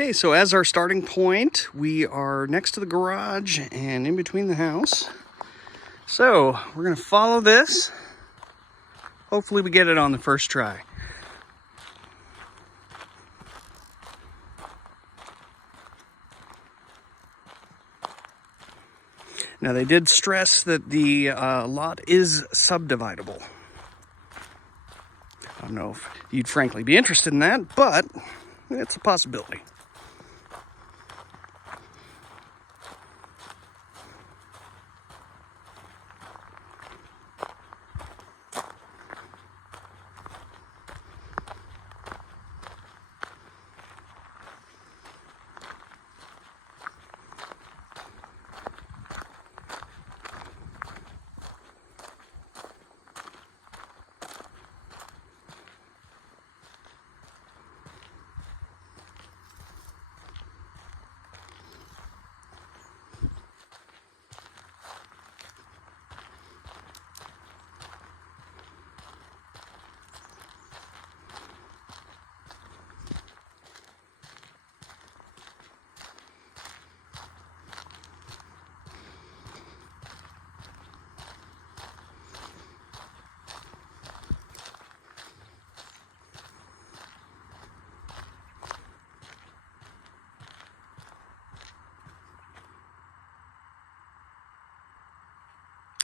Okay, so as our starting point, we are next to the garage and in between the house. So we're gonna follow this. Hopefully we get it on the first try. Now they did stress that the lot is subdividable. I don't know if you'd frankly be interested in that, but it's a possibility.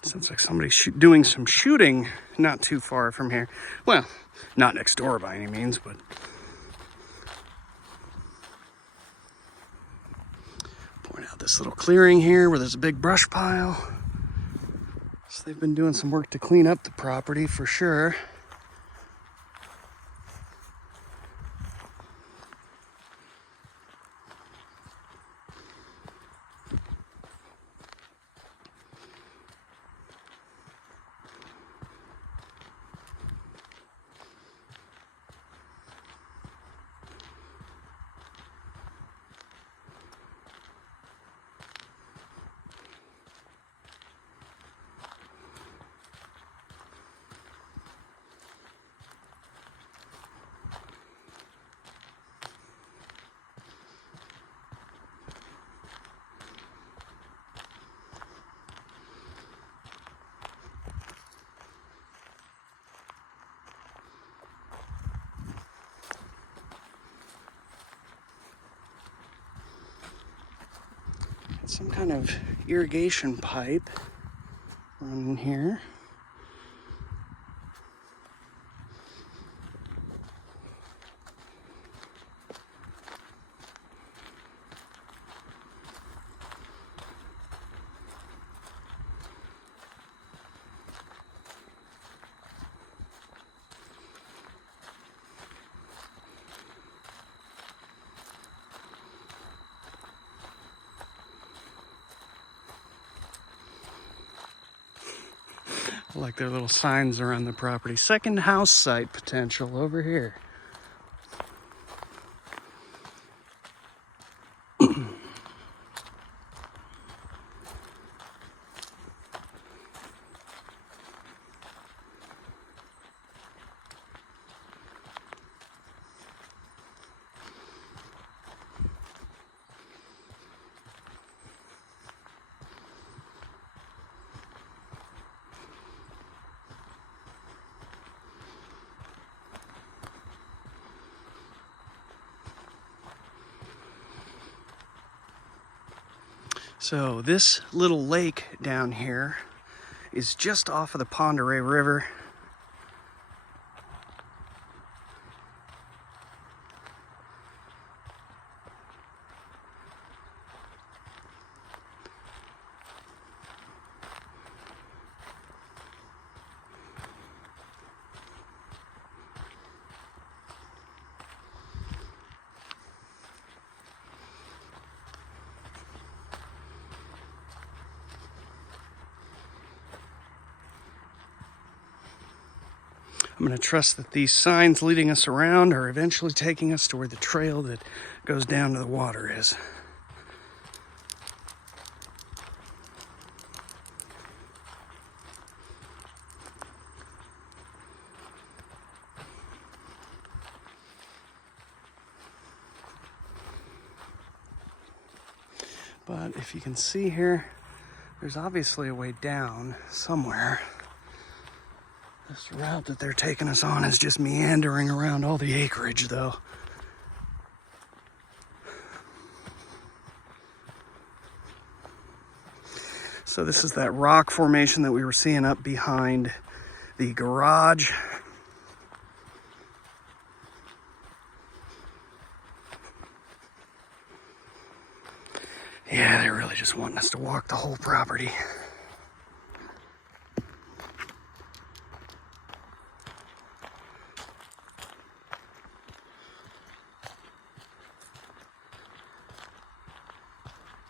Sounds like somebody's doing some shooting not too far from here. Well, not next door by any means, but point out this little clearing here where there's a big brush pile. So they've been doing some work to clean up the property for sure. Some kind of irrigation pipe running here. I like their little signs around the property. Second house site potential over here. So this little lake down here is just off of the Pend Oreille River. I'm going to trust that these signs leading us around are eventually taking us to where the trail that goes down to the water is. But if you can see here, there's obviously a way down somewhere. This route that they're taking us on is just meandering around all the acreage, though. So this is that rock formation that we were seeing up behind the garage. Yeah, they're really just wanting us to walk the whole property.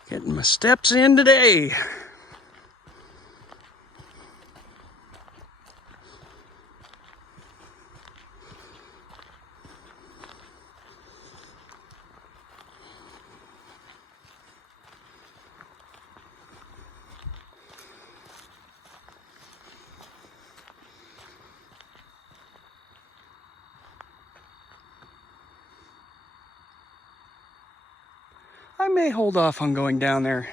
Getting my steps in today. I may hold off on going down there.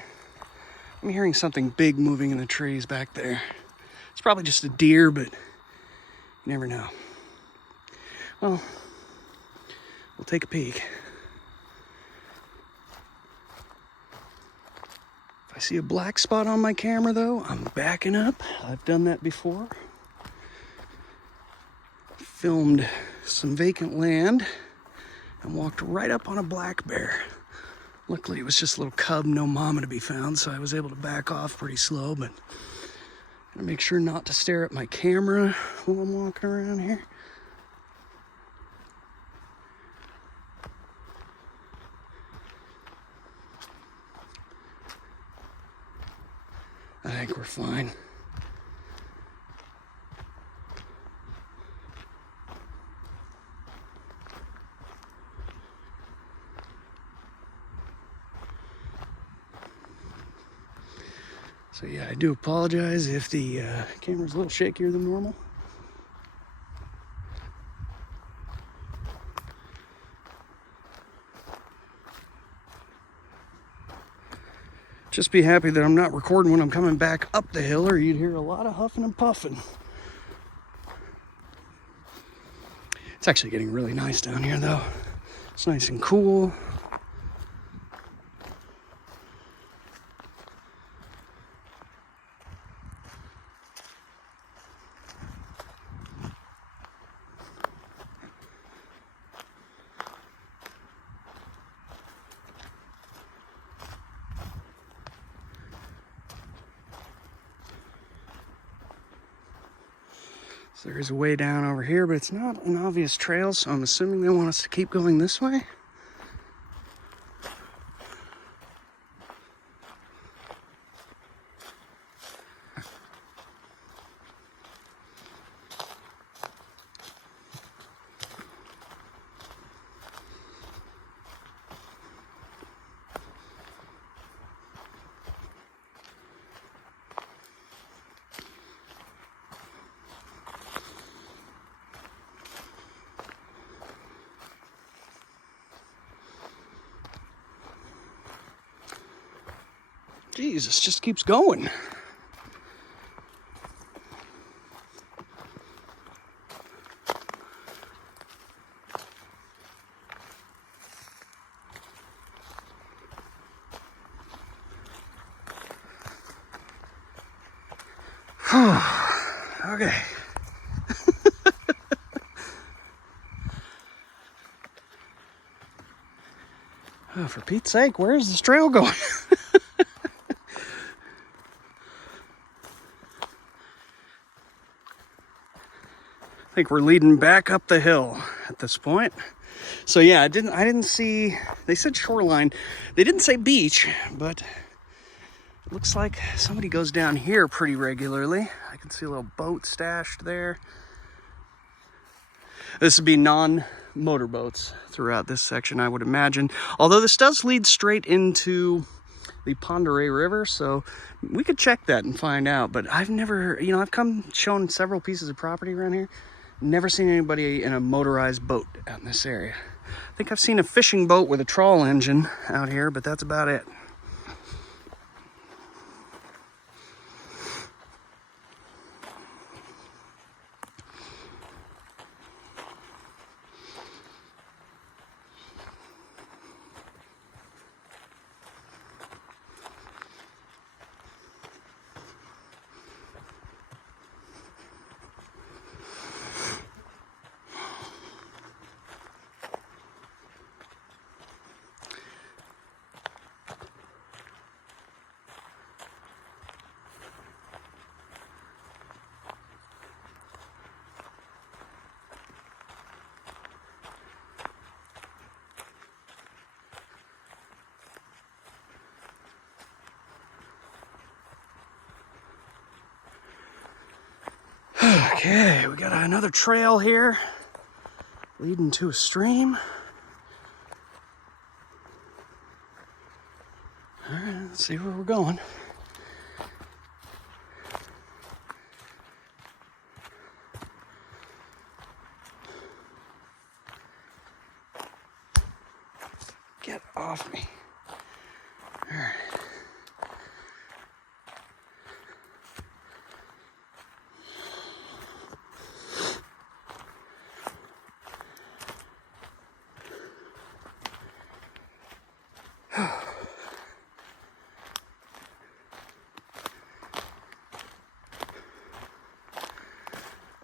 I'm hearing something big moving in the trees back there. It's probably just a deer, but you never know. Well, we'll take a peek. If I see a black spot on my camera, though, I'm backing up. I've done that before. Filmed some vacant land and walked right up on a black bear. Luckily, it was just a little cub, no mama to be found, so I was able to back off pretty slow, but I'm gonna make sure not to stare at my camera while I'm walking around here. I think we're fine. So yeah, I do apologize if the camera's a little shakier than normal. Just be happy that I'm not recording when I'm coming back up the hill, or you'd hear a lot of huffing and puffing. It's actually getting really nice down here, though. It's nice and cool. So there's a way down over here, but it's not an obvious trail, so I'm assuming they want us to keep going this way. Jesus, just keeps going. Okay. Oh, for Pete's sake, where's this trail going? I think we're leading back up the hill at this point. So yeah, I didn't see, they said shoreline. They didn't say beach, but it looks like somebody goes down here pretty regularly. I can see a little boat stashed there. This would be non-motorboats throughout this section, I would imagine. Although this does lead straight into the Ponderay River, so we could check that and find out. But I've never, I've shown several pieces of property around here. Never seen anybody in a motorized boat out in this area. I think I've seen a fishing boat with a trawl engine out here, but that's about it. Okay, we got another trail here leading to a stream. All right, let's see where we're going. Get off me. All right.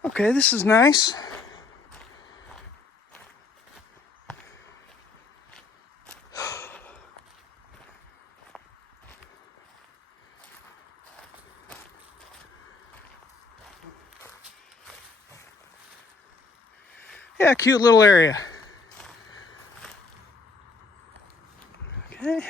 Okay, this is nice. Yeah, cute little area. Okay.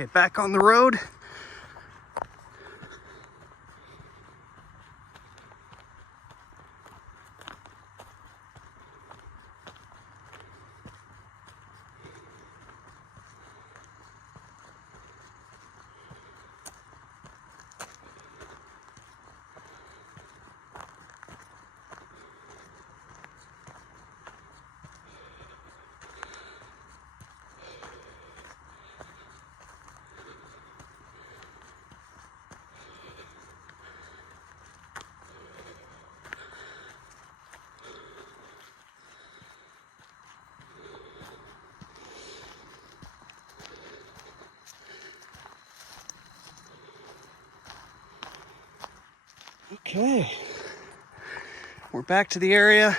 Okay, back on the road. Okay, we're back to the area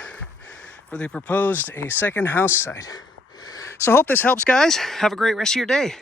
where they proposed a second house site. So I hope this helps, guys. Have a great rest of your day.